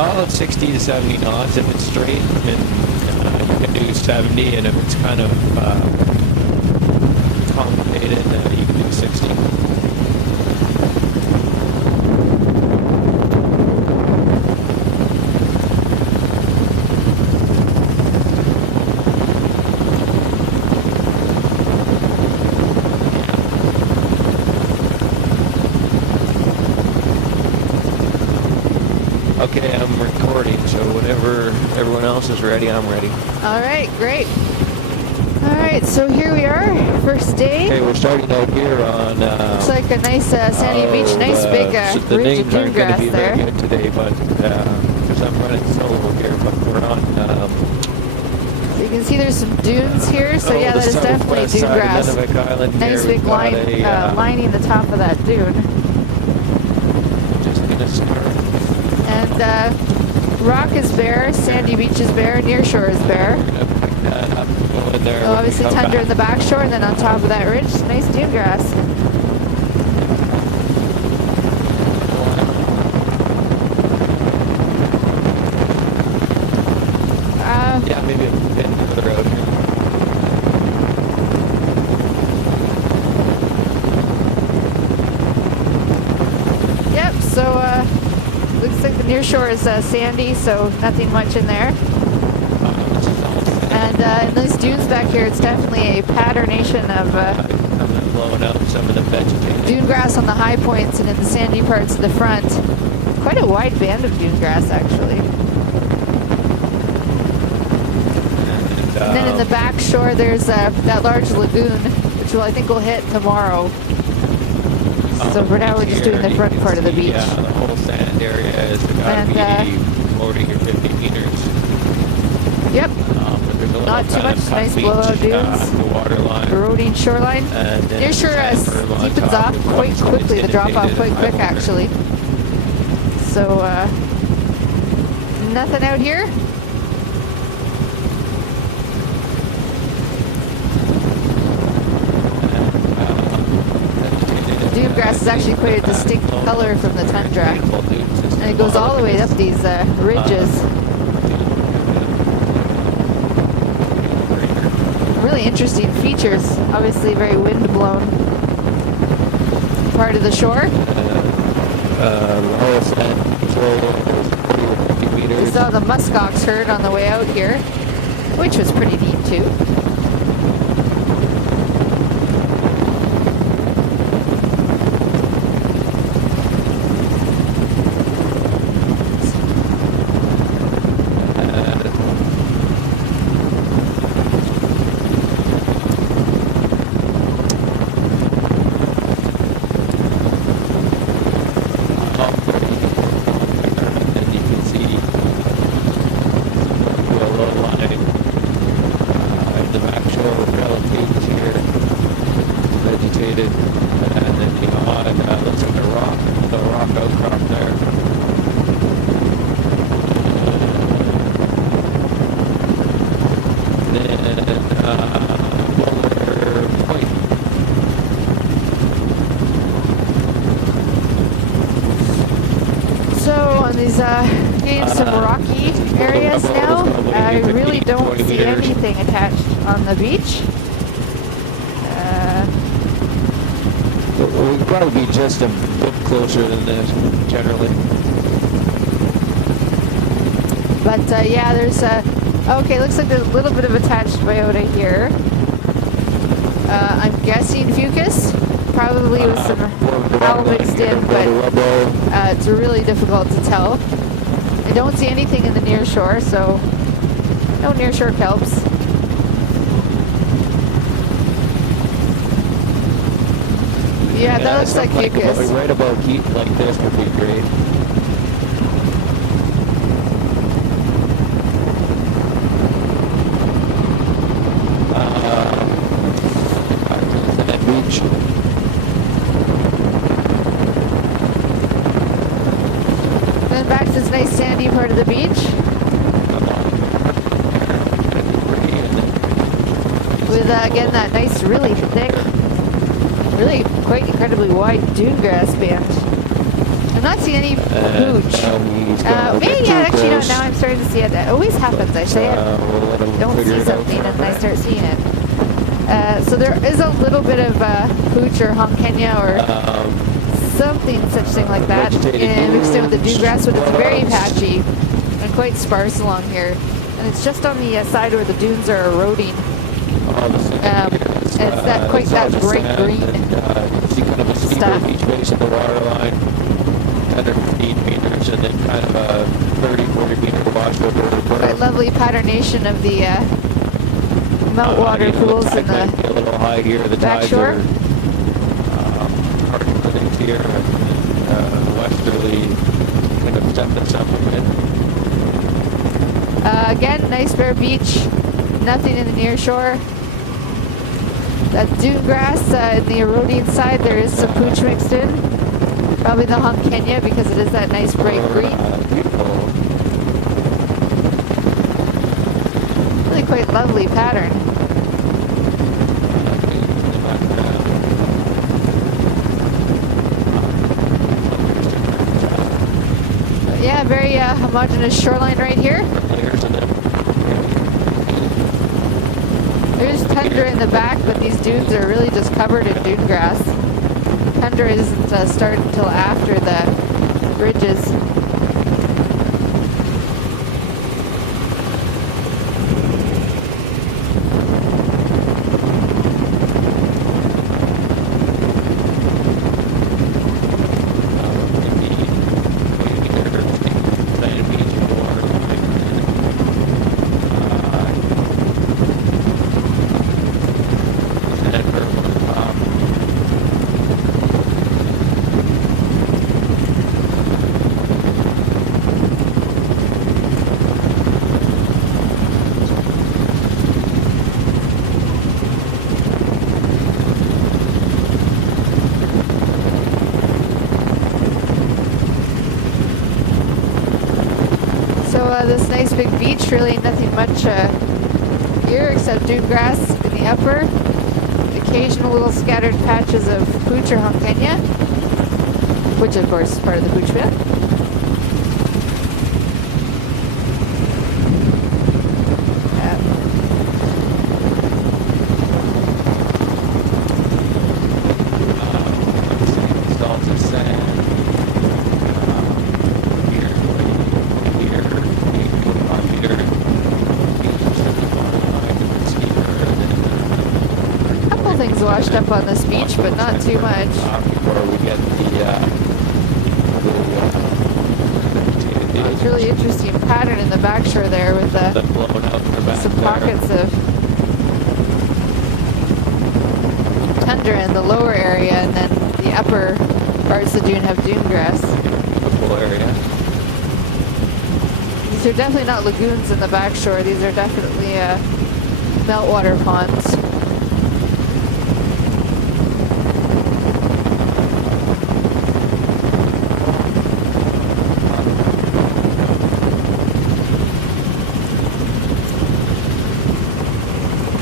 Oh, it's 60 to 70 knots if it's straight, and you can do 70, and if it's kind of complicated, you can do 60. Okay, I'm recording, so whenever everyone else is ready, I'm ready. All right, great. All right, so here we are, first day. Okay, we're starting out here on... Looks like a nice sandy beach, nice big the ridge of names aren't dune going to grass be there. very good today, but because I'm running solo here, but we're on... So you can see there's some dunes here, so yeah, that is definitely dune grass. Nice big line lining the top of that dune. Just going to start. And rock is bare, sandy beach is bare, near shore is bare. Obviously tundra in the back shore, and then on top of that ridge, nice dune grass. Yeah, maybe a bit further out here. Yep, so looks like the near shore is sandy, so nothing much in there. And in these dunes back here, it's definitely a patternation of blowing out some of the vegetation. Dune grass on the high points and in the sandy parts of the front. Quite a wide band of dune grass, actually. And then in the back shore, there's that large lagoon, which I think we'll hit tomorrow. So for now, we're just doing the front part of the beach. Yeah, the whole sand area is about 40 or 50 meters. Yep. Not too much. Nice blowout dunes. The water line. Eroding shoreline. Near shore steepens off quite quickly. The drop off quite quick, actually. So nothing out here. Dune grass is actually quite a distinct color from the tundra, and it goes all the way up these ridges. Really interesting features. Obviously very wind blown part of the shore. We saw the muskox herd on the way out here, which was pretty neat too. Getting some rocky areas now. I really don't see anything attached on the beach. We'll probably be just a bit closer than this, generally. But yeah, there's okay, looks like there's a little bit of attached biota here. I'm guessing fucus, probably with some hal mixed in, but it's really difficult to tell. I don't see anything in the near shore, so no near shore kelps. Yeah, that looks like fucus. Right about heat like this would be great. That beach. Then back to this nice sandy part of the beach. With again that nice, really thick, really quite incredibly wide dune grass band. I'm not seeing any And pooch. he's going a bit Maybe, too yeah, actually, no, close. now I'm starting to see it. That always happens. I say We'll let him don't figure see it out something for a and I bit. start seeing it. So there is a little bit of pooch or Kenya or something such thing like that, vegetated and mixed in with the dunes, dewgrass, but it's very shrubs. patchy and quite sparse along here. And it's just on the side where the dunes are eroding. All the same And it's that quite that solid bright sand, green and, you see kind of a steeper stuff. beach face of the water line, 10 or 15 meters, and then kind of a 30, 40 meter wash over. Quite lovely patternation of the meltwater pools in in the might be a little high here. The back tides shore. are hard to predict here, and westerly kind of set this up a bit. Again, nice bare beach, nothing in the near shore. That dune grass in the eroding side, there is some pooch mixed in. Probably the Kenya because it is that nice bright green. Beautiful. Really quite lovely pattern. But yeah, very homogeneous shoreline right here. There's tundra in the back, but these dunes are really just covered in dune grass. Tundra isn't started until after the bridges. This nice big beach, really nothing much here except dune grass in the upper, occasional little scattered patches of pooch or Kenya, which of course is part of the pooch bed. Washed up on this beach, but not too much. Before we get It's really interesting pattern in the back shore there with blown out in the back some there. pockets of tundra in the lower area, and then the upper parts of the dune have dune grass. Full area. These are definitely not lagoons in the back shore. These are definitely meltwater ponds.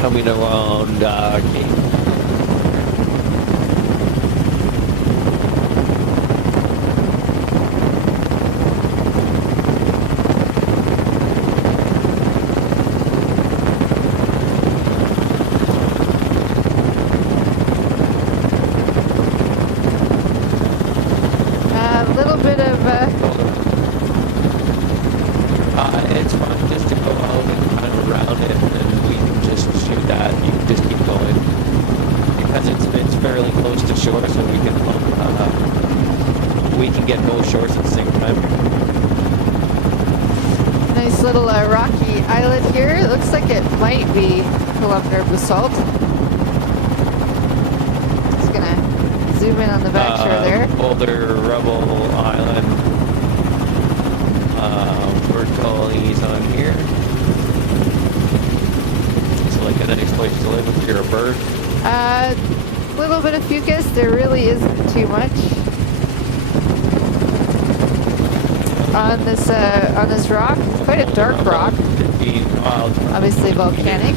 Coming around Cape. A little bit of it's fun just to go out and kind of around it, and then we can just shoot that. You can just keep going because it's fairly close to shore, so we can get both shores at the same time. nice little rocky islet here. It looks like it might be columnar basalt. Just gonna zoom in on the back shore there. Boulder Rubble Island. Bertolli's on here. It's like a nice place to live if you're a bird. Little bit of fucus. There really isn't too much on this rock. It's quite a dark rock. Obviously volcanic.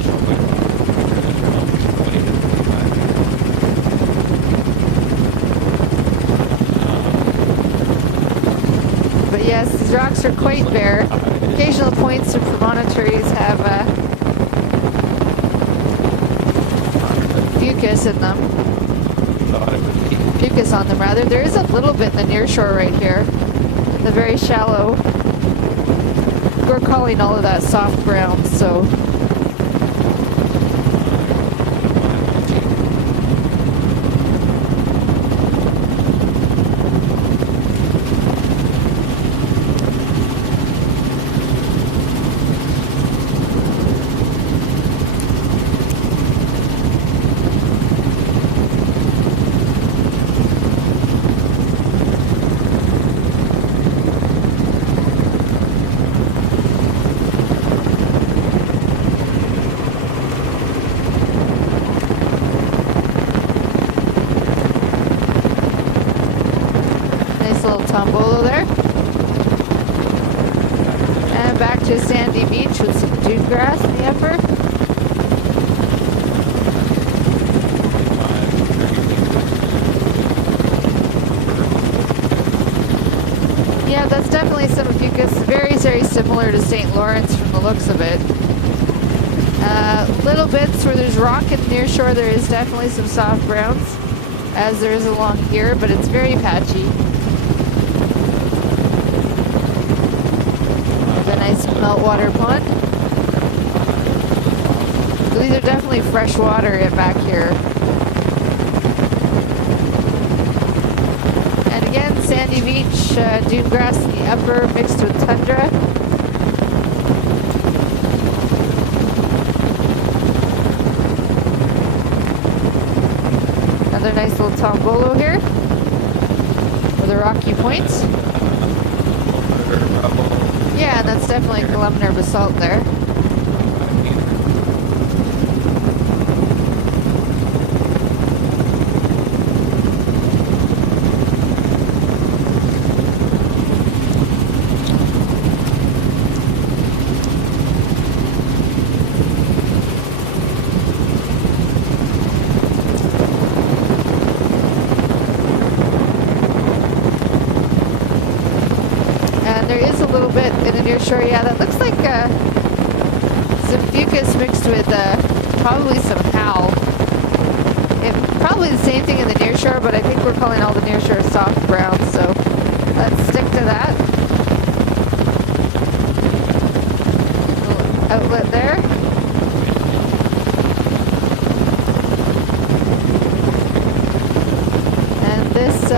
yes, these rocks are quite bare. Occasional points of promontories have fucus in them. Thought it would be. Fucus on them, rather. There is a little bit in the near shore right here. The very shallow. We're calling all of that soft ground, so. Tombolo there. And back to a sandy beach with some dune grass in the upper. Yeah, that's definitely some fucus. Very, very similar to St. Lawrence from the looks of it. Little bits where there's rock in near shore, there is definitely some soft browns, as there is along here, but it's very patchy. Nice meltwater pond. So these are definitely fresh water back here. And again, sandy beach, dune grass in the upper mixed with tundra. Another nice little tombolo here with a rocky point. Yeah, that's definitely columnar basalt there. There is a little bit in the near shore, yeah, that looks like some fucus mixed with probably some howl. Probably the same thing in the near shore, but I think we're calling all the near shore soft brown, so let's stick to that. Little outlet there. And this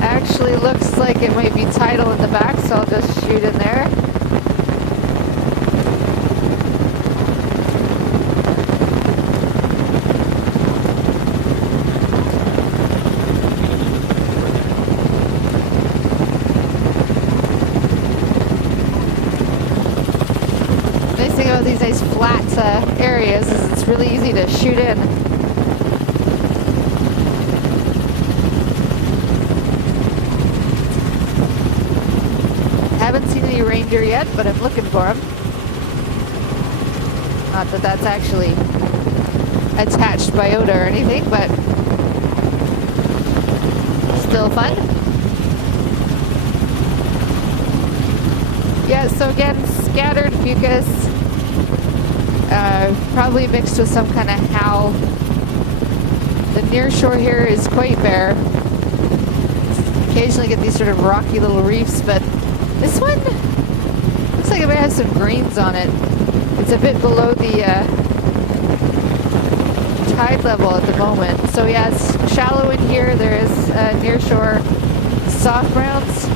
actually looks like it might be tidal in the back, so I'll just shoot in there. Nice thing about these nice flat areas is it's really easy to shoot in. Haven't seen any reindeer yet, but I'm looking for them. Not that that's actually attached biota or anything, but still fun. Yeah, so again, scattered fucus, probably mixed with some kind of howl. The near shore here is quite bare. Occasionally get these sort of rocky little reefs, but this one looks like it might have some greens on it. It's a bit below the tide level at the moment. So yeah, it's shallow in here. There is near shore soft browns.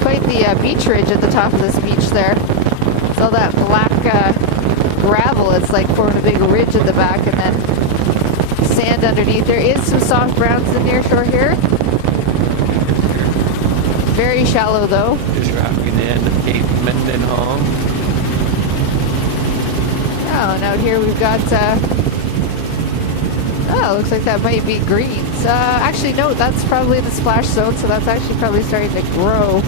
Quite the beach ridge at the top of this beach there. It's all that black gravel. It's like forming a big ridge at the back and then sand underneath. There is some soft browns in near shore here. Very shallow though. Just wrapping the end of Cape Mendenhall. Oh, and out here we've got, oh, looks like that might be greens. Actually, no, that's probably the splash zone, so that's actually probably starting to grow.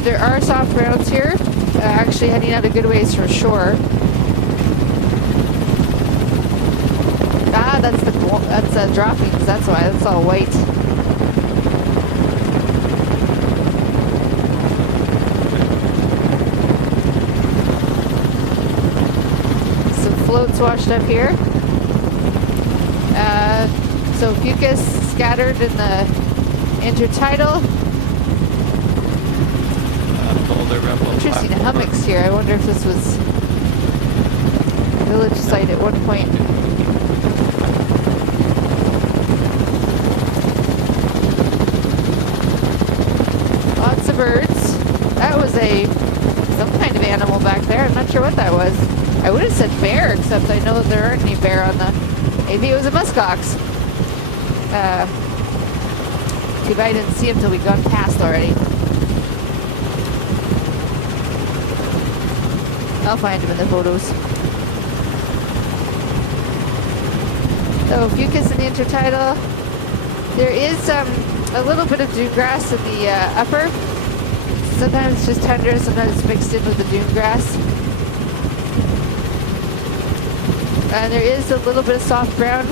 There are soft browns here. Actually heading out a good ways from shore. Ah, that's droppings. That's why that's all white. Some floats washed up here. So fucus scattered in the intertidal. Interesting hummocks here. I wonder if this was a village site at one point. Lots of birds. That was some kind of animal back there. I'm not sure what that was. I would have said bear, except I know that there aren't any bear on the... Maybe it was a muskox. Too bad I didn't see him till we'd gone past already. I'll find him in the photos. So fucus in the intertidal. There is a little bit of dune grass in the upper. Sometimes it's just tundra, sometimes it's mixed in with the dune grass. And there is a little bit of soft brown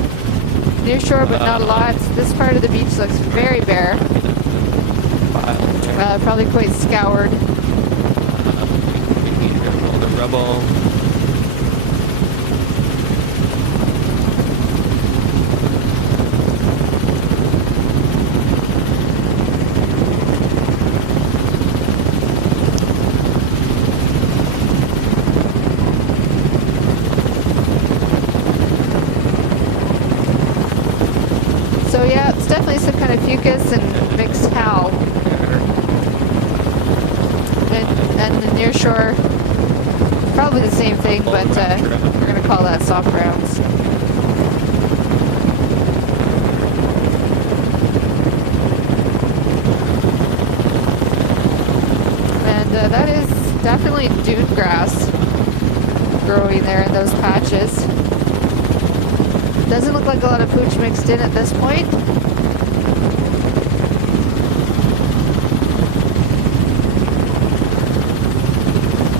near shore, but not a lot. This part of the beach looks very bare. Probably quite scoured. The rubble. So yeah, it's definitely some kind of fucus and mixed hal. And the near shore, probably the same thing, but we're going to call that soft browns. And that is definitely dune grass growing there in those patches. Doesn't look like a lot of pooch mixed in at this point.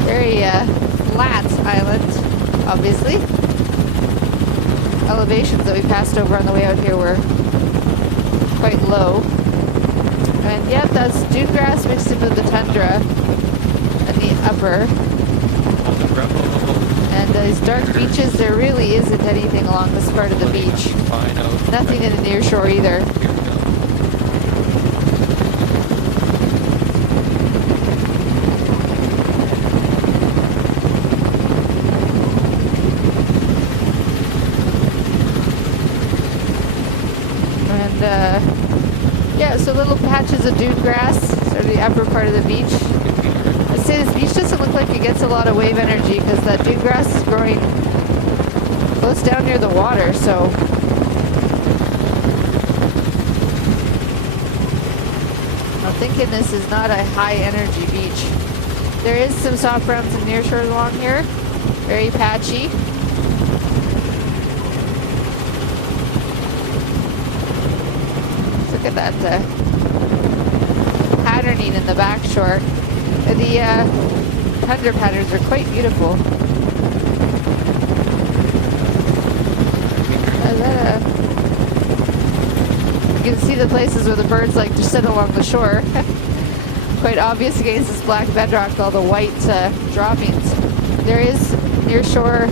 Very flat island, obviously. Elevations that we passed over on the way out here were quite low. And yep, that's dune grass mixed in with the tundra and the upper. And these dark beaches, there really isn't anything along this part of the beach. Nothing in the near shore either. Yeah, so little patches of dune grass, sort of the upper part of the beach. I'd say this beach doesn't look like it gets a lot of wave energy because that dune grass is growing close down near the water, so... I'm thinking this is not a high energy beach. There is some soft browns and near shore along here. Very patchy. Look at that patterning in the back shore. The tundra patterns are quite beautiful. You can see the places where the birds like to sit along the shore. Quite obvious against this black bedrock with all the white droppings. There is near shore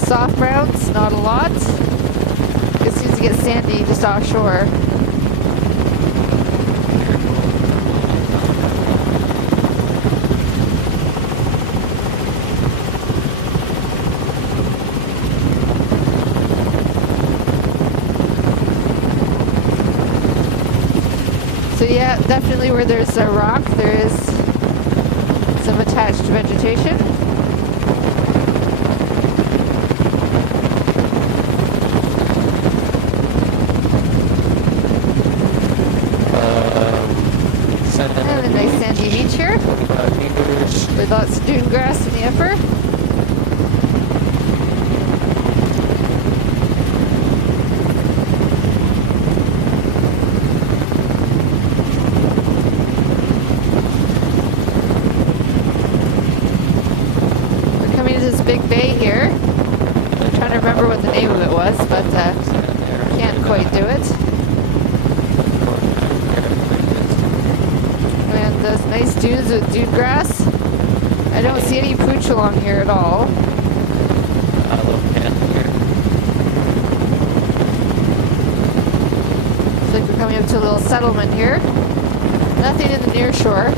soft browns, not a lot. It seems to get sandy just offshore. So yeah, definitely where there's a rock, there is some attached vegetation. And a nice sandy beach here with lots of dune grass in the upper. this big bay here. I'm trying to remember what the name of it was, but can't quite do it. And those nice dunes with dune grass. I don't see any pooch along here at all. Looks like we're coming up to a little settlement here. Nothing in the near shore.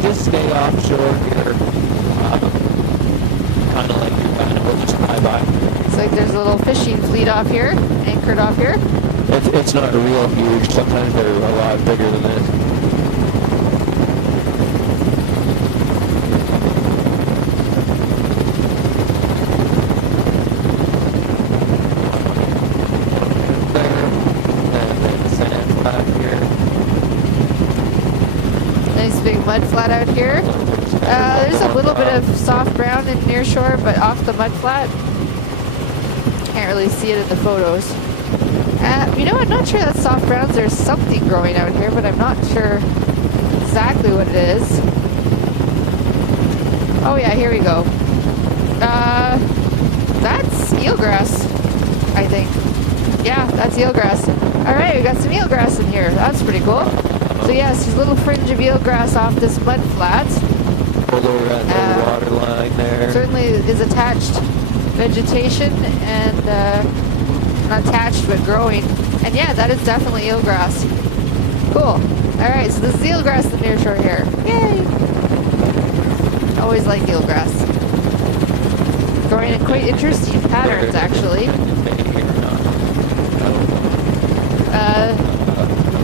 Just stay offshore here. Kind of like your van, we'll just fly by. Looks like there's a little fishing fleet off here, anchored off here. It's not real huge. Sometimes they're a lot bigger than this. Mud flat out here. There's a little bit of soft brown in near shore, but off the mud flat, can't really see it in the photos. You know, I'm not sure that's soft browns. There's something growing out here, but I'm not sure exactly what it is. Oh yeah, here we go. That's eelgrass, I think. Yeah, that's eelgrass. All right, we got some eelgrass in here. That's pretty cool. So yes, there's a little fringe of eelgrass off this mud flat. Over at the water line there. Certainly is attached vegetation and not attached but growing. And yeah, that is definitely eelgrass. Cool. Alright, so this is eelgrass in the near shore here. Yay! Always like eelgrass. Growing in quite interesting patterns actually.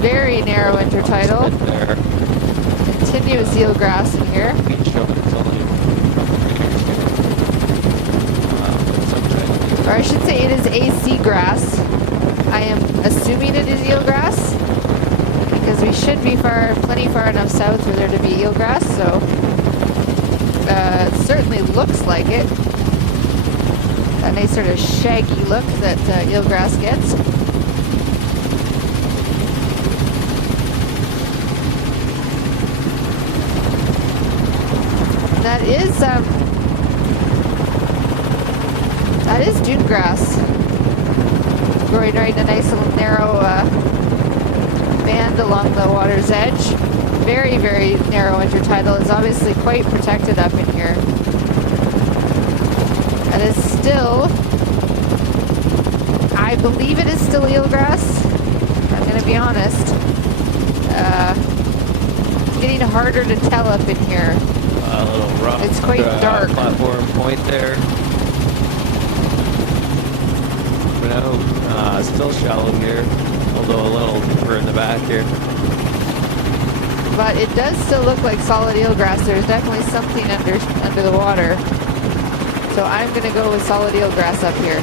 Very narrow intertidal. Continuous eelgrass in here. Or I should say it is AC grass. I am assuming it is eelgrass because we should be plenty far enough south for there to be eelgrass, so it certainly looks like it. That nice sort of shaggy look that eelgrass gets. That is dune grass growing right in a nice little narrow band along the water's edge. Very, very narrow intertidal. It's obviously quite protected up in here. That is still, I believe it is still eelgrass. I'm going to be honest. It's getting harder to tell up in here. A little rough. It's quite dark. Platform point there. For now, still shallow here, although a little deeper in the back here. But it does still look like solid eelgrass. There's definitely something under the water. So I'm going to go with solid eelgrass up here.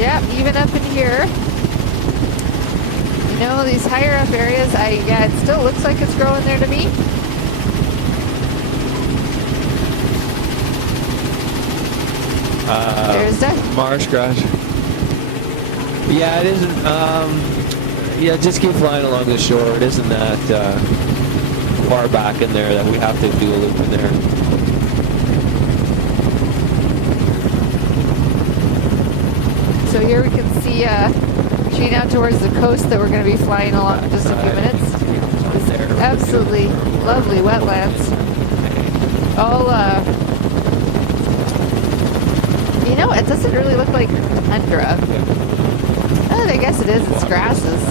Yep, even up in here. You know, these higher up areas, yeah, it still looks like it's growing there to me. There's that. Marsh grass. Yeah, it isn't, yeah, just keep flying along the shore. It isn't that far back in there that we have to do a loop in there. So here we can see shooting out towards the coast that we're going to be flying along in just a few minutes. This absolutely lovely wetlands. All, you know, it doesn't really look like tundra. Well, I guess it is. It's grasses.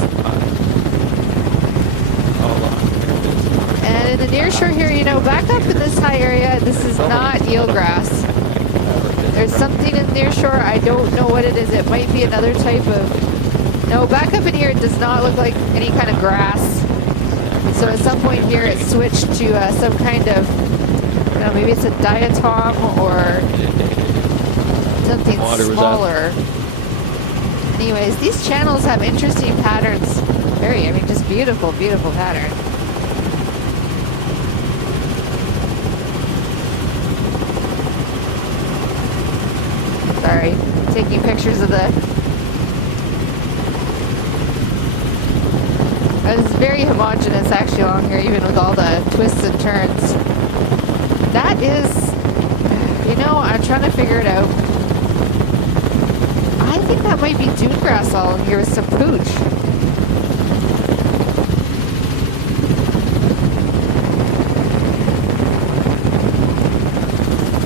And in the near shore here, you know, back up in this high area, this is not eelgrass. There's something in near shore. I don't know what it is. It might be another type of... No, back up in here, it does not look like any kind of grass. So at some point here, it switched to some kind of, you know, maybe it's a diatom or something smaller. Anyways, these channels have interesting patterns. beautiful, beautiful pattern. Sorry, taking pictures of the... It's very homogeneous actually along here, even with all the twists and turns. That is, you know, I'm trying to figure it out. I think that might be dune grass all in here with some pooch.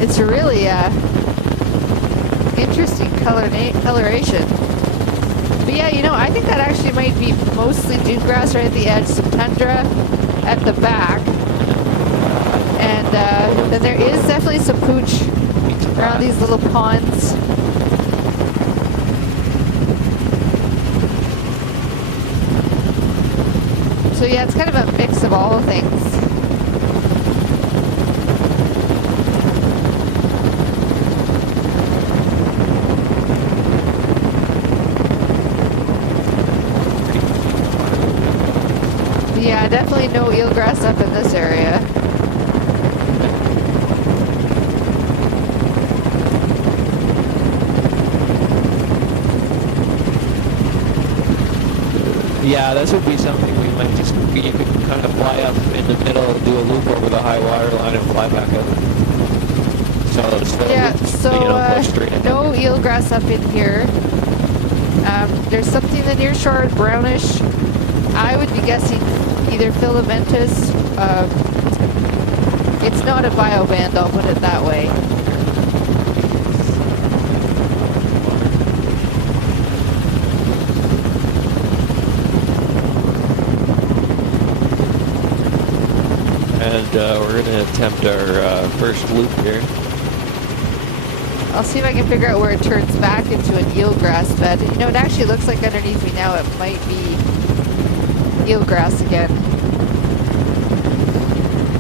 It's a really interesting coloration. But yeah, you know, I think that actually might be mostly dune grass right at the edge, some tundra at the back. And then there is definitely some pooch around these little ponds. So yeah, it's kind of a mix of all things. Yeah, definitely no eelgrass up in this area. Yeah, this would be something we might just, you could kind of fly up in the middle, do a loop over the high water line and fly back up. So Yeah, loop, so go straight ahead. no eelgrass up in here. There's something in the near shore, brownish. I would be guessing either filamentous. It's not a bioband, I'll put it that way. And we're going to attempt our first loop here. I'll see if I can figure out where it turns back into an eelgrass bed. You know, it actually looks like underneath me now it might be eelgrass again.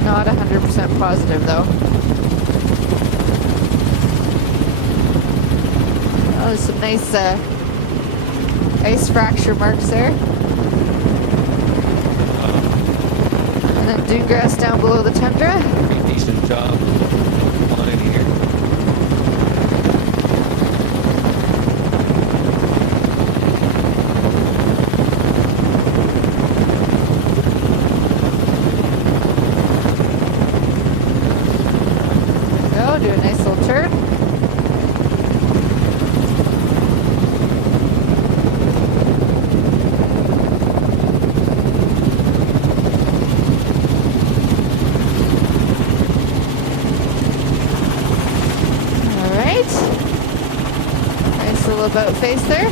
Not 100% positive though. Oh, there's some nice ice fracture marks there. And then dune grass down below the tundra. Pretty decent job line here. Oh, do a nice little turn. About face there.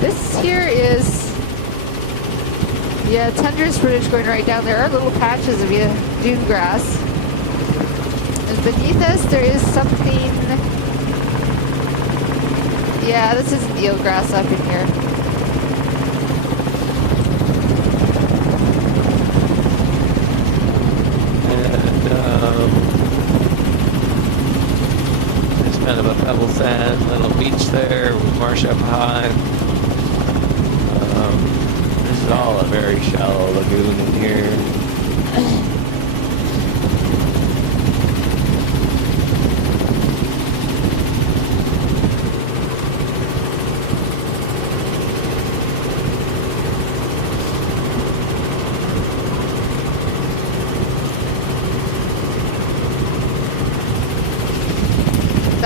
This here is, yeah, tundra's footage going right down. There are little patches of dune grass. And beneath us there is something. Yeah, this is eelgrass up in here. And there's kind of a pebble sand, little beach there with marsh up high. This is all a very shallow lagoon in here.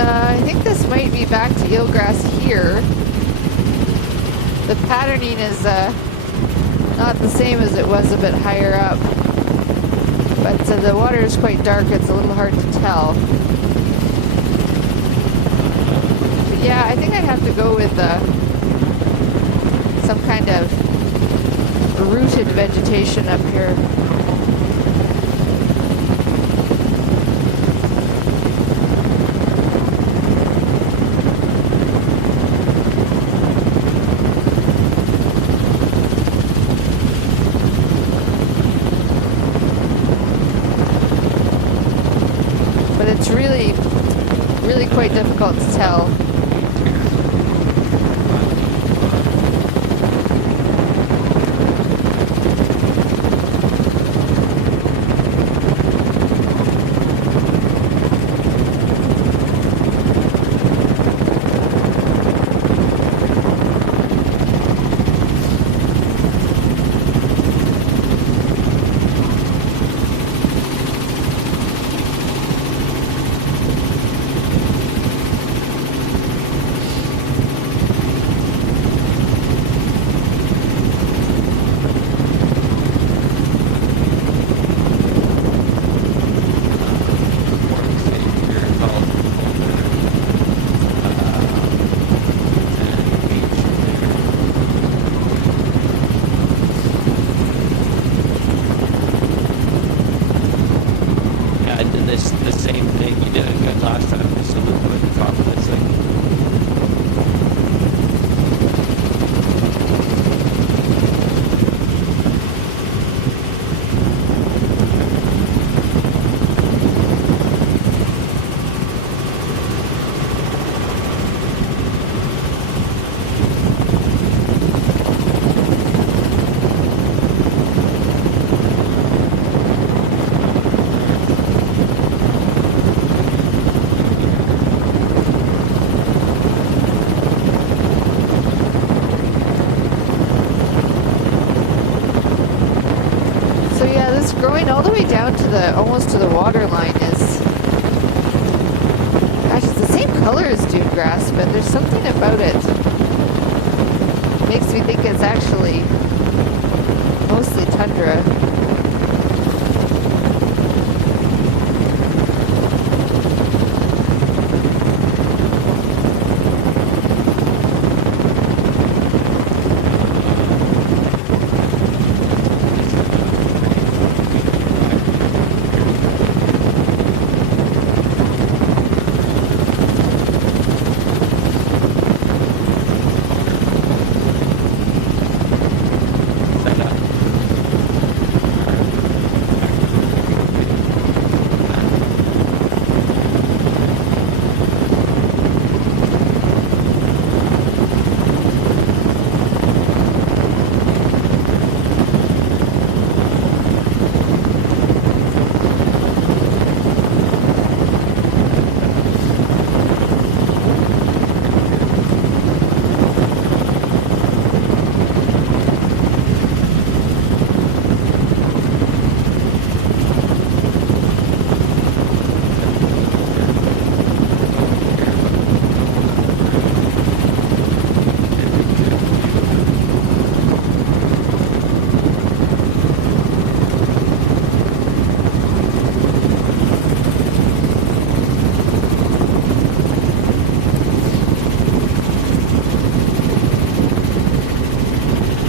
I think this might be back to eelgrass here. The patterning is not the same as it was a bit higher up. But the water is quite dark, it's a little hard to tell. But yeah, I think I'd have to go with some kind of rooted vegetation up here. quite difficult to tell. The same thing you did last time, just a little bit at the top of this thing. Growing all the way down to the almost to the water line is, gosh, it's the same color as dune grass, but there's something about it makes me think it's actually mostly tundra.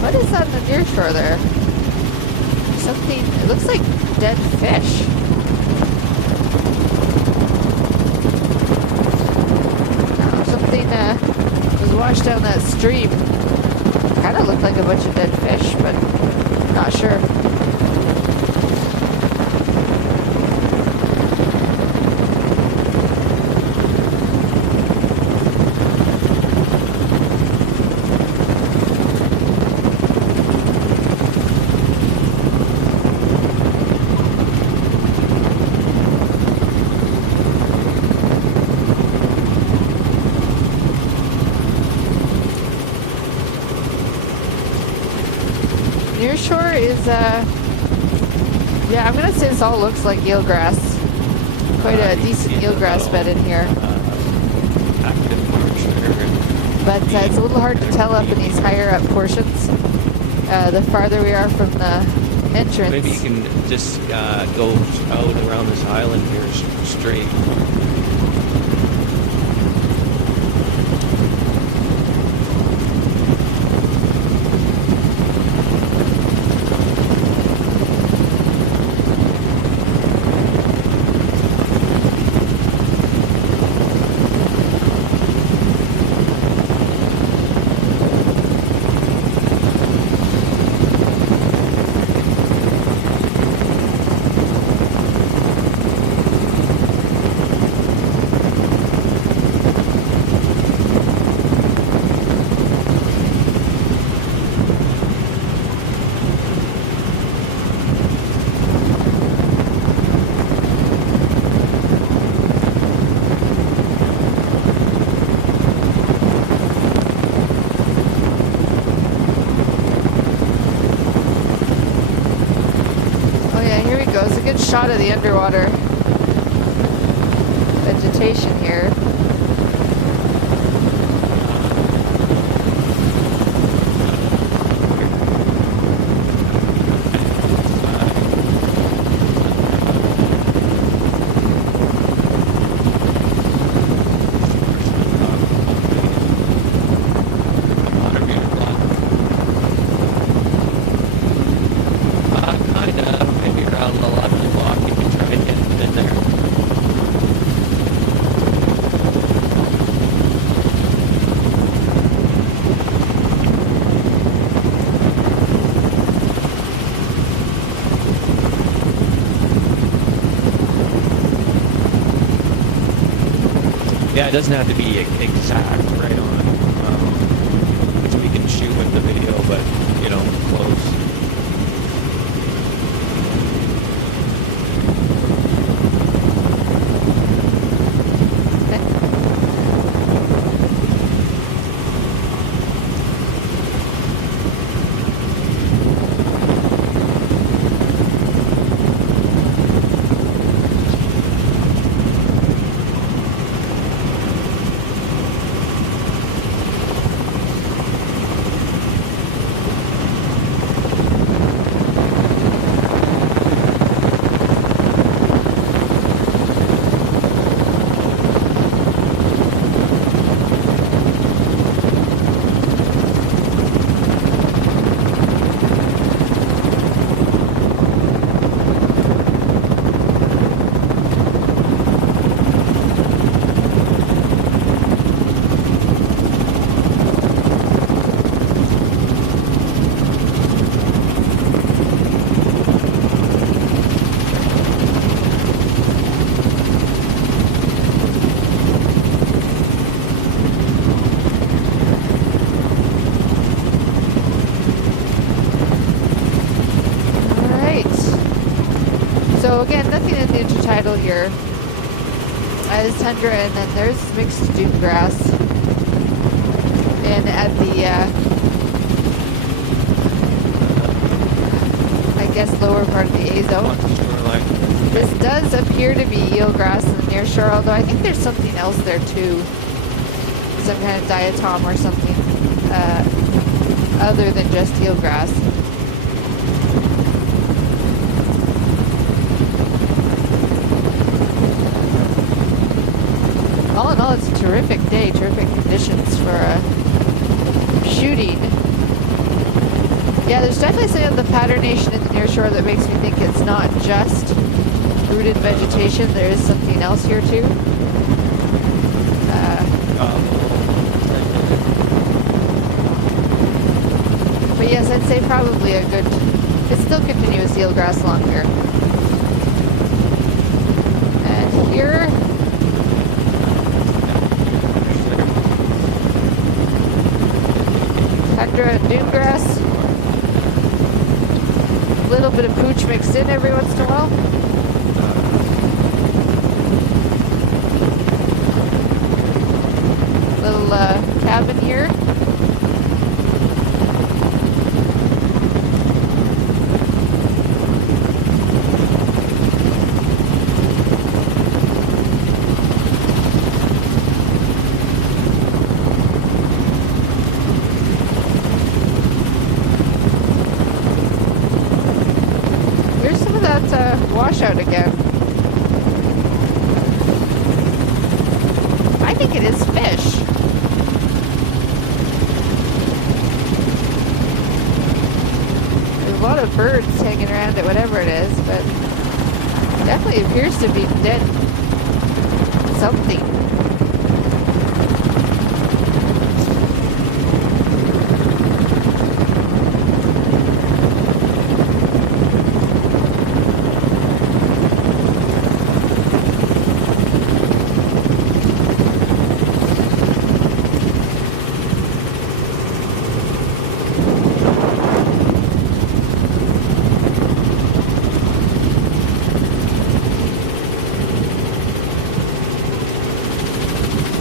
What is on the near shore there? Something, it looks like dead fish. Something was washed down that stream. Kind of looked like a bunch of dead fish, but not sure. Near shore is, yeah, I'm gonna say this all looks like eelgrass. Quite a decent eelgrass bed in here. But it's a little hard to tell up in these higher up portions. The farther we are from the entrance. Maybe you can just go out around this island here straight. It's a good shot of the underwater vegetation here. Yeah, it doesn't have to be exact right on. So we can shoot with the video, but, you know, close. So again, nothing in the intertidal here. There's tundra and then there's mixed dune grass. And at the, I guess lower part of the A zone. This does appear to be eelgrass in the near shore, although I think there's something else there too. Some kind of diatom or something other than just eelgrass. All in all, it's a terrific day, terrific conditions for shooting. Yeah, there's definitely something of the patternation in the near shore that makes me think it's not just rooted vegetation. There is something else here too. But yes, I'd say probably a good, it's still continuous eelgrass along here. And here, tundra and dune grass. A little bit of pooch mixed in every once in a while. Little cabin here. Washout again. I think it is fish. There's a lot of birds hanging around it, whatever it is, but definitely appears to be dead something.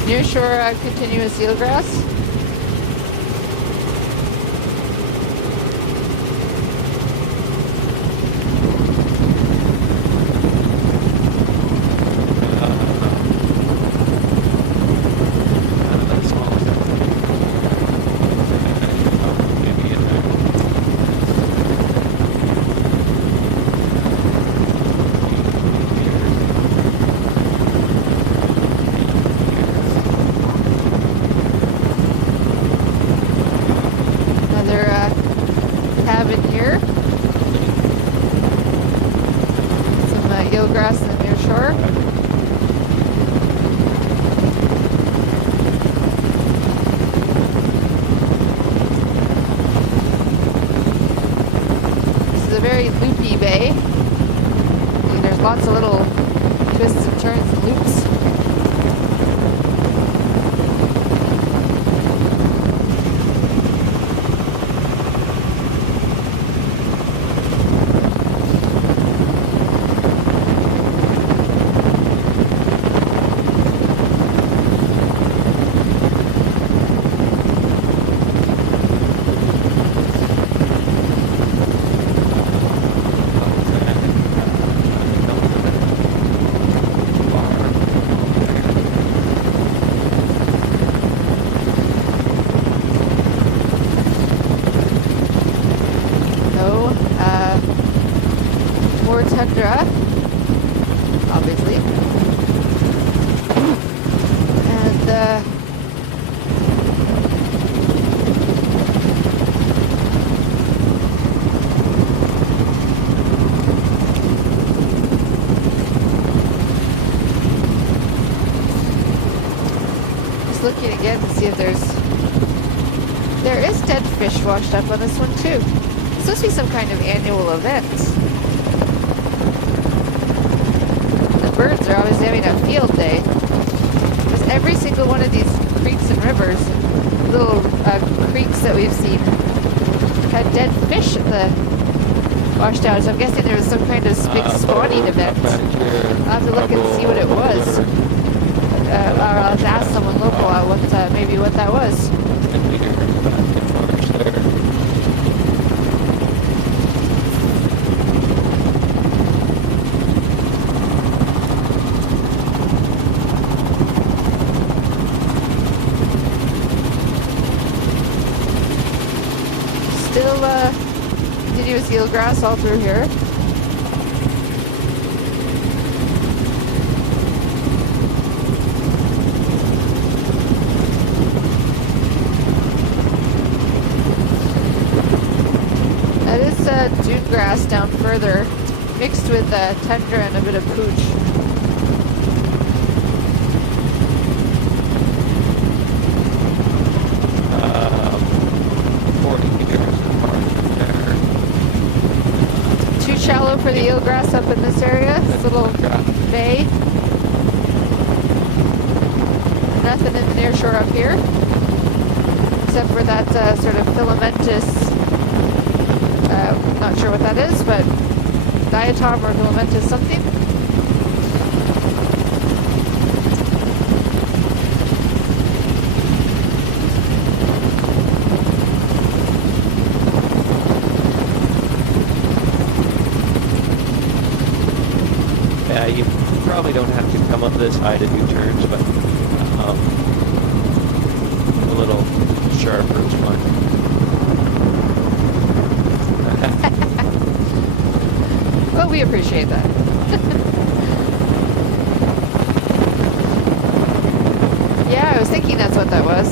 Near shore continuous eelgrass. eelgrass in the near shore. This is a very loopy bay. And there's lots of little twists and turns and loops. More tundra, obviously. And just looking again to see if there is dead fish washed up on this one too. It's supposed to be some kind of annual event. Birds are obviously having a field day. Because every single one of these creeks and rivers, little creeks that we've seen, had dead fish at the washed out. So I'm guessing there was some kind of big spawning event. I'll have to look and see what it was. Or I'll have to ask someone local maybe what that was. Still continuous eelgrass all through here. That is dune grass down further, mixed with tundra and a bit of pooch. Shallow for the eelgrass up in this area, this little bay. Nothing in the near shore up here, except for that sort of filamentous, not sure what that is, but diatom or filamentous something. Yeah, you probably don't have to come up this high to do turns, but a little sharper is fine. Well, we appreciate that. Yeah, I was thinking that's what that was.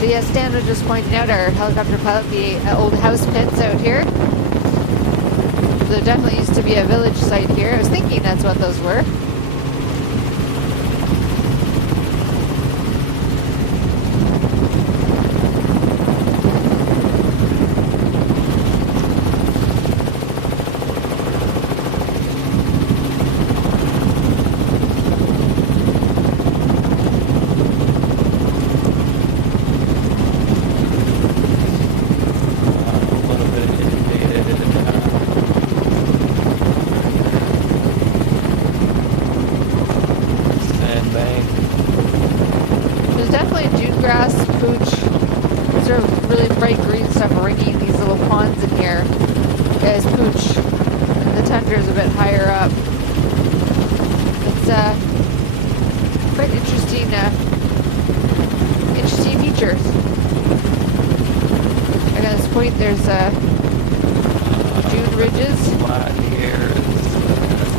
So yeah, Stan was just pointing out our helicopter pilot, the old house pits out here. There definitely used to be a village site here. I was thinking that's what those were. Grass, pooch, sort of really bright green stuff ringing these little ponds in here as pooch. And the tundra is a bit higher up. It's quite interesting, interesting features. And at this point there's dune ridges.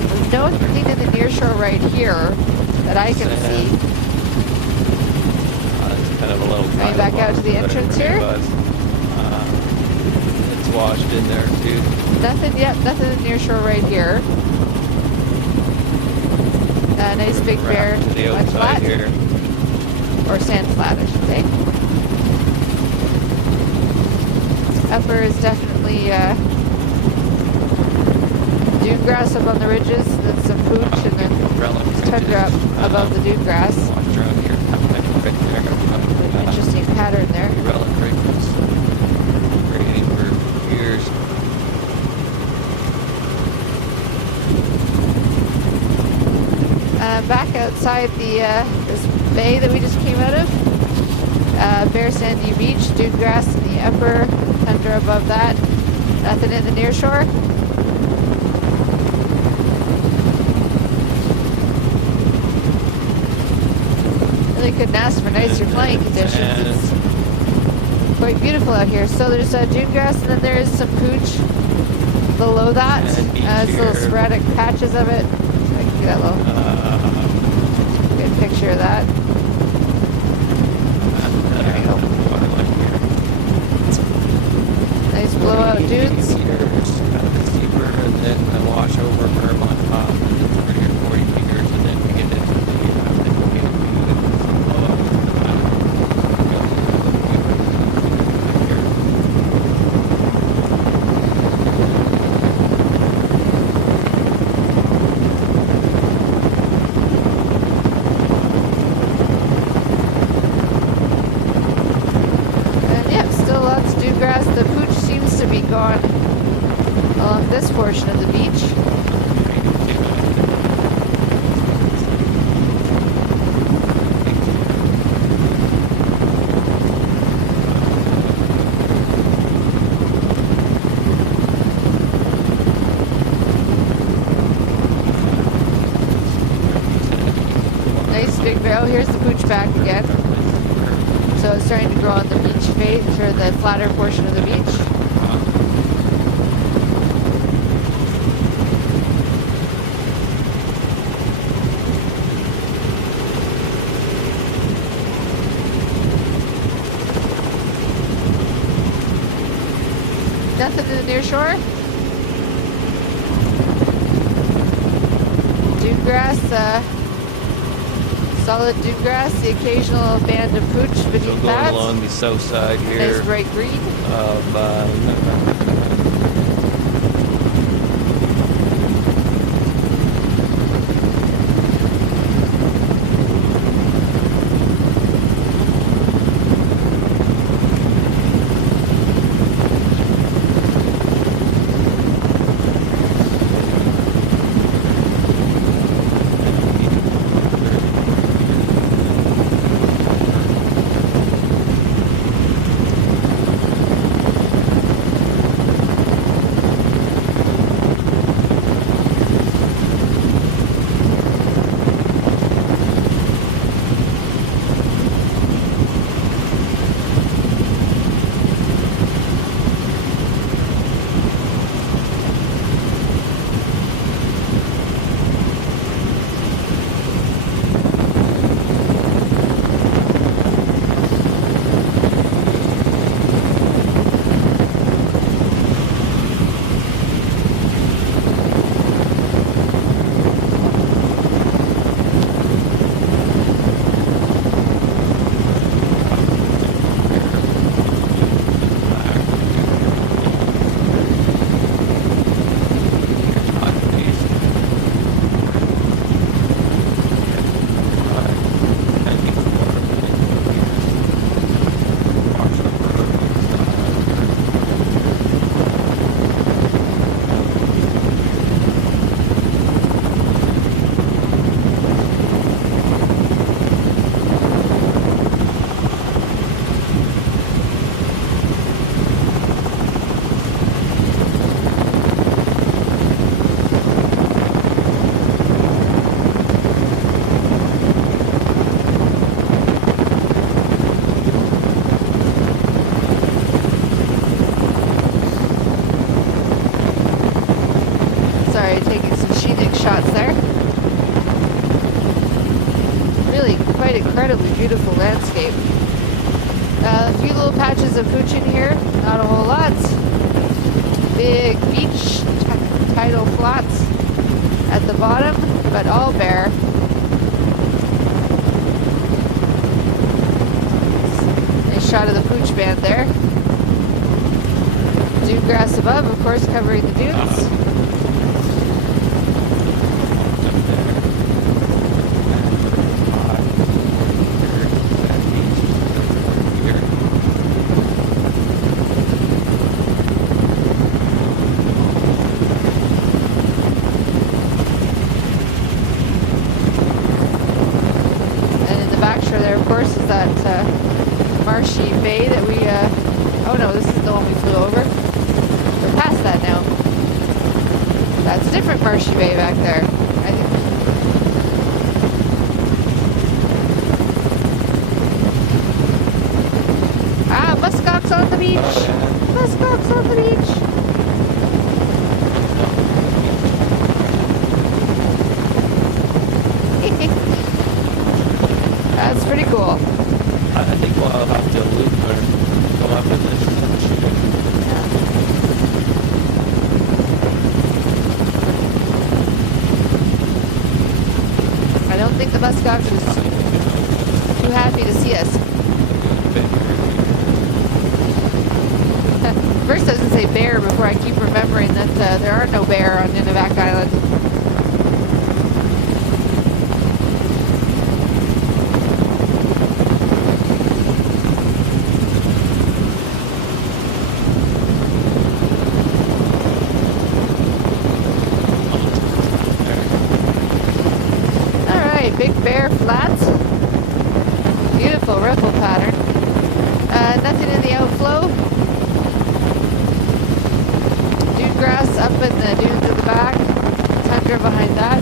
There's nothing in the near shore right here that I can see. Kind of a little Going back out to the entrance here. It's washed in there too. Nothing yet. Nothing near shore right here. Nice big bear. To the mud outside flat. here. Or sand flat, I should say. Upper is definitely dune grass up on the ridges, then some pooch, and then tundra up above the dune grass. Walked around here, right there. Interesting pattern there. Relic ridges. Grading for years. Back outside the this bay that we just came out of, bare sandy beach, dune grass in the upper, tundra above that, nothing in the near shore. Really couldn't ask for nicer flying conditions. It's quite beautiful out here. So there's dune grass, and then there is some pooch below that. It's little sporadic patches of it. I can get a little good picture of that. There we go. Nice blowout dunes. Meters, kind of steeper, and then I wash over Vermont top, and then 30 or 40 meters, and then we get into the pooch seems to be gone along this portion of the beach. Nice big barrel. Here's the pooch back again. So it's starting to grow on the beach face, or the flatter portion of the beach. Nothing to the near shore. Dune grass, solid dune grass, the occasional band of pooch beneath that. Going along the south side here. Nice bright green. Of Incredibly beautiful landscape. A few little patches of pooch in here, not a whole lot. flats at the bottom, but all bare. Nice shot of the pooch band there. Dune grass above, of course, covering the dunes. There, of course, is that marshy bay that we, oh no, this is the one we flew over. We're past that now. That's a different marshy bay back there. I think. Ah, muskox on the beach! Muskox on the beach! That's pretty cool. I think we'll have to loop or go after this. I don't think the muskox is too happy to see us. First I was going to say bear before I keep remembering that there are no bear on Nunivak Island. Big Bear Flats. Beautiful ripple pattern. Nothing in the outflow. Dune grass up in the dunes at the back. Tundra behind that.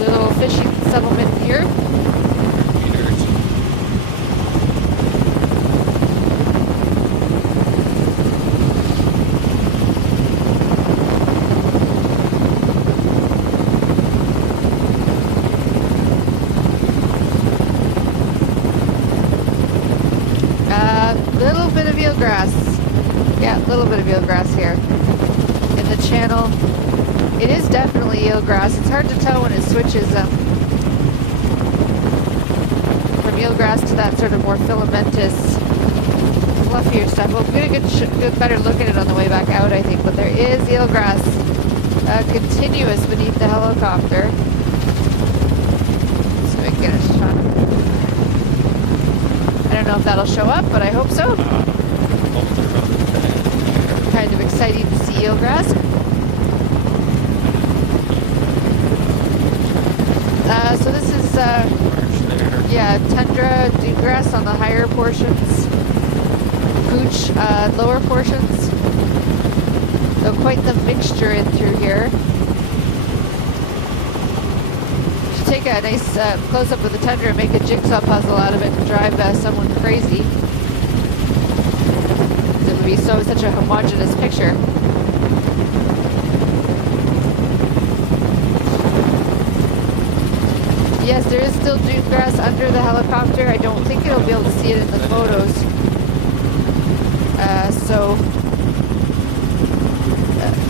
Little fishing settlement here. Eelgrass. Yeah, a little bit of eelgrass here in the channel. It is definitely eelgrass. It's hard to tell when it switches from eelgrass to that sort of more filamentous, fluffier stuff. We'll get a good better look at it on the way back out, I think. But there is eelgrass continuous beneath the helicopter. So we can get a shot. I don't know if that'll show up, but I hope so. Kind of exciting to see eelgrass. So this is, yeah, tundra, dune grass on the higher portions, pooch, lower portions. So quite the mixture in through here. Should take a nice close-up of the tundra and make a jigsaw puzzle out of it and drive someone crazy. It would be such a homogeneous picture. Yes, there is still dune grass under the helicopter. I don't think it'll be able to see it in the photos.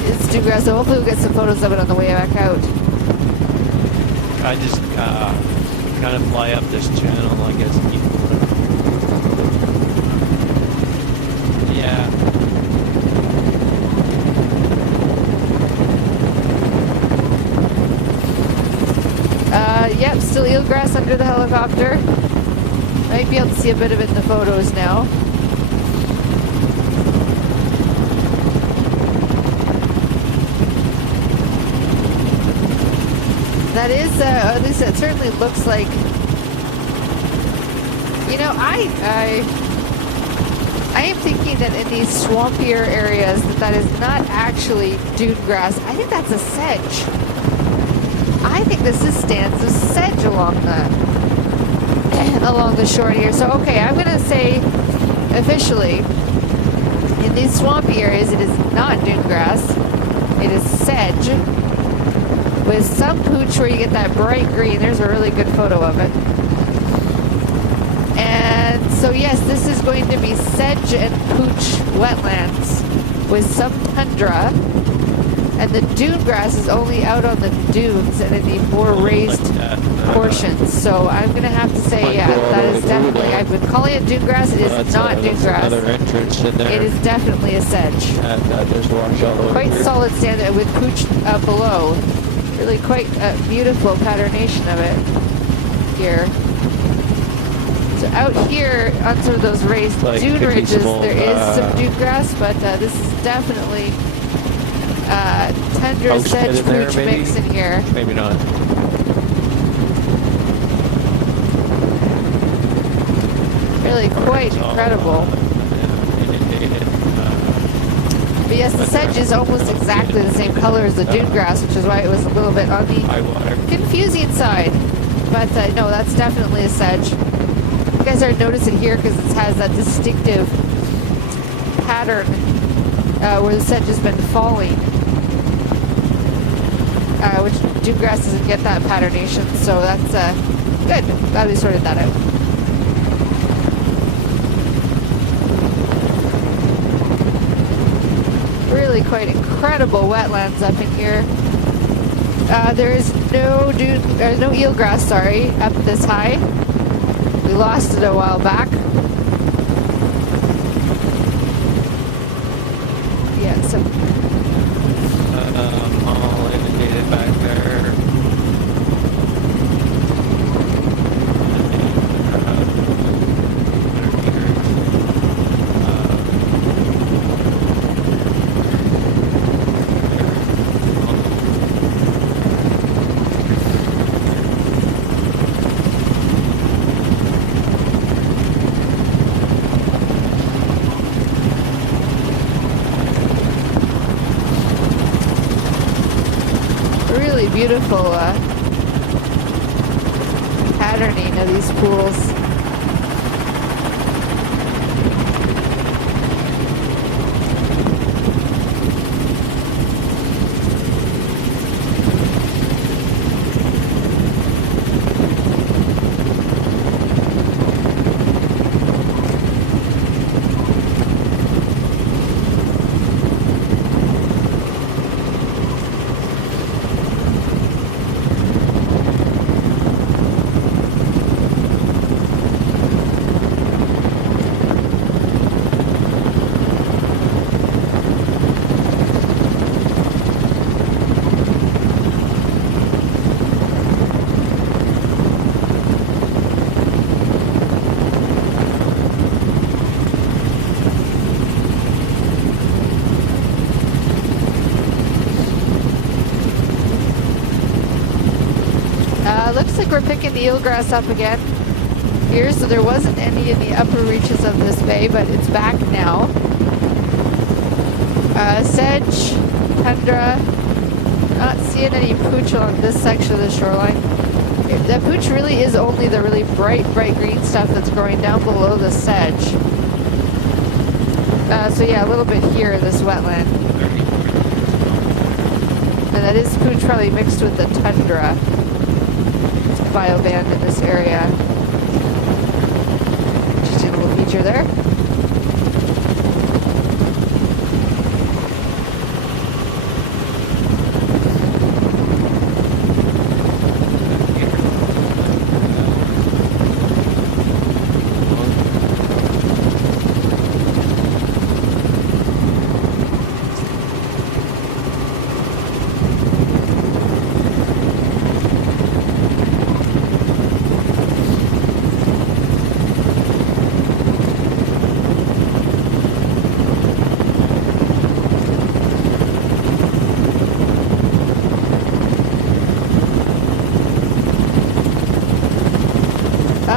It's dune grass, so hopefully we'll get some photos of it on the way back out. I just kind of fly up this channel, I guess. Yeah. Yep, still eelgrass under the helicopter. Might be able to see a bit of it in the photos now. That is, at least it certainly looks like, you know, I am thinking that in these swampier areas that is not actually dune grass. I think that's a sedge. I think this is stands of sedge along the shore here. So, okay, I'm going to say officially, in these swampy areas, it is not dune grass. It is sedge with some pooch where you get that bright green. There's a really good photo of it. And So yes, this is going to be sedge and pooch wetlands with some tundra. And the dune grass is only out on the dunes and in the more raised portions. So I'm going to have to say, yeah, that is definitely, I've been calling it dune grass. It is not dune grass. Another entrance in there. It is definitely a sedge. And there's wash all over Quite here. solid stand with pooch below. Really quite a beautiful patternation of it here. So out here on some of those raised Like dune ridges, old, there is some dune grass, but this is definitely tundra Post sedge in there, pooch maybe? mix in here. Maybe not. Really quite It's all, incredible. inundated. But yes, the sedge is almost exactly the same color as the dune grass, which is why it was a little bit on the High water. confusing side. But no, that's definitely a sedge. You guys are noticing here because it has that distinctive pattern where the sedge has been falling. Which dune grass doesn't get that patternation, so that's good. Glad we sorted that out. Really quite incredible wetlands up in here. There's no eelgrass, sorry, up this high. We lost it a while back. Yeah, so All inundated back there. really beautiful patterning of these pools. Looks like we're picking the eelgrass up again here, so there wasn't any in the upper reaches of this bay, but it's back now. Sedge, tundra, not seeing any pooch on this section of the shoreline. The pooch really is only the really bright green stuff that's growing down below the sedge. So yeah, a little bit here in this wetland. And that is pooch probably mixed with the tundra bioband in this area. Just a little feature there.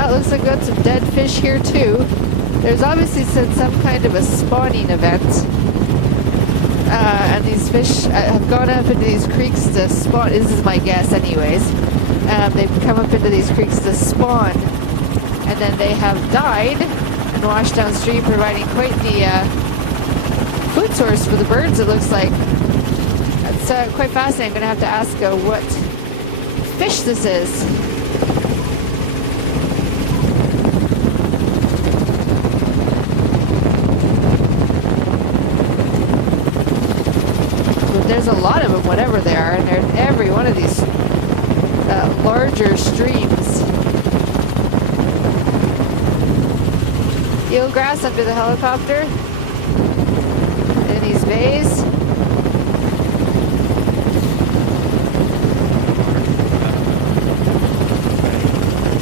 Looks like we've got some dead fish here too. There's obviously some kind of a spawning event. And these fish have gone up into these creeks to spawn. This is my guess anyways. They've come up into these creeks to spawn. And then they have died and washed downstream, providing quite the food source for the birds, it looks like. That's quite fascinating. I'm going to have to ask what fish this is. there's a lot of them, whatever they are, and they're in every one of these larger streams. Eelgrass under the helicopter. In these bays.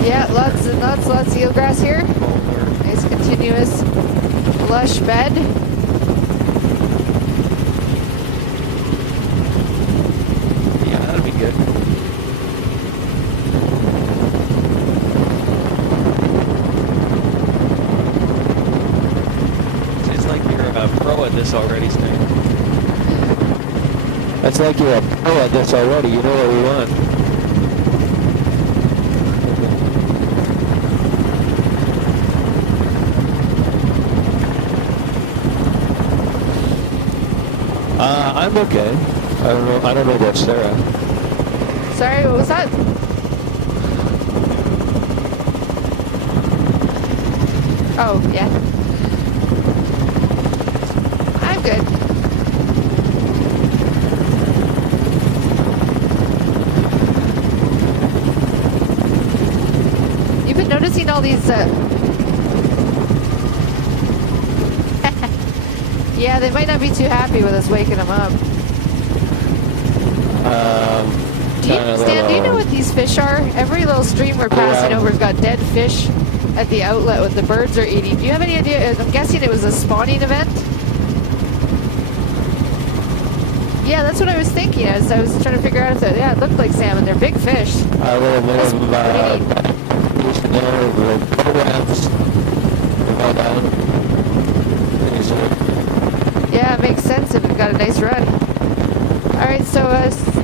Yeah, lots and lots of eelgrass here. Nice continuous lush bed. Yeah, that'll be good. Seems like you're a pro at this already, Stan. That's like you're a pro at this already. You know what we want. I'm okay. I don't know about Sarah. Sorry, what was that? Oh, yeah. I'm good. You've been noticing all these, yeah, they might not be too happy with us waking them up. Do you know what these fish are? Every little stream we're passing over has got dead fish at the outlet what the birds are eating. Do you have any idea? I'm guessing it was a spawning event? Yeah, that's what I was thinking. I was trying to figure out if that, yeah, it looked like salmon. They're big fish. A little bit Yeah, it makes sense if we've got a nice run. Alright, so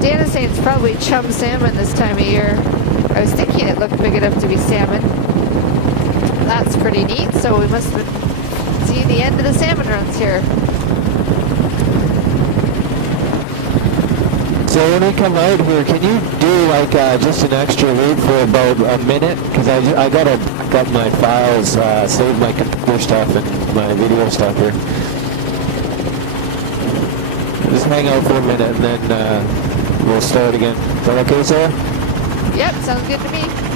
Dan is saying it's probably chum salmon this time of year. I was thinking it looked big enough to be salmon. That's pretty neat, so we must see the end of the salmon runs here. So when we come out here, can you do like just an extra read for about a minute? Because I gotta back up my files, save my computer stuff and my video stuff here. Just hang out for a minute and then we'll start again. Is that okay, Sarah? Yep, sounds good to me.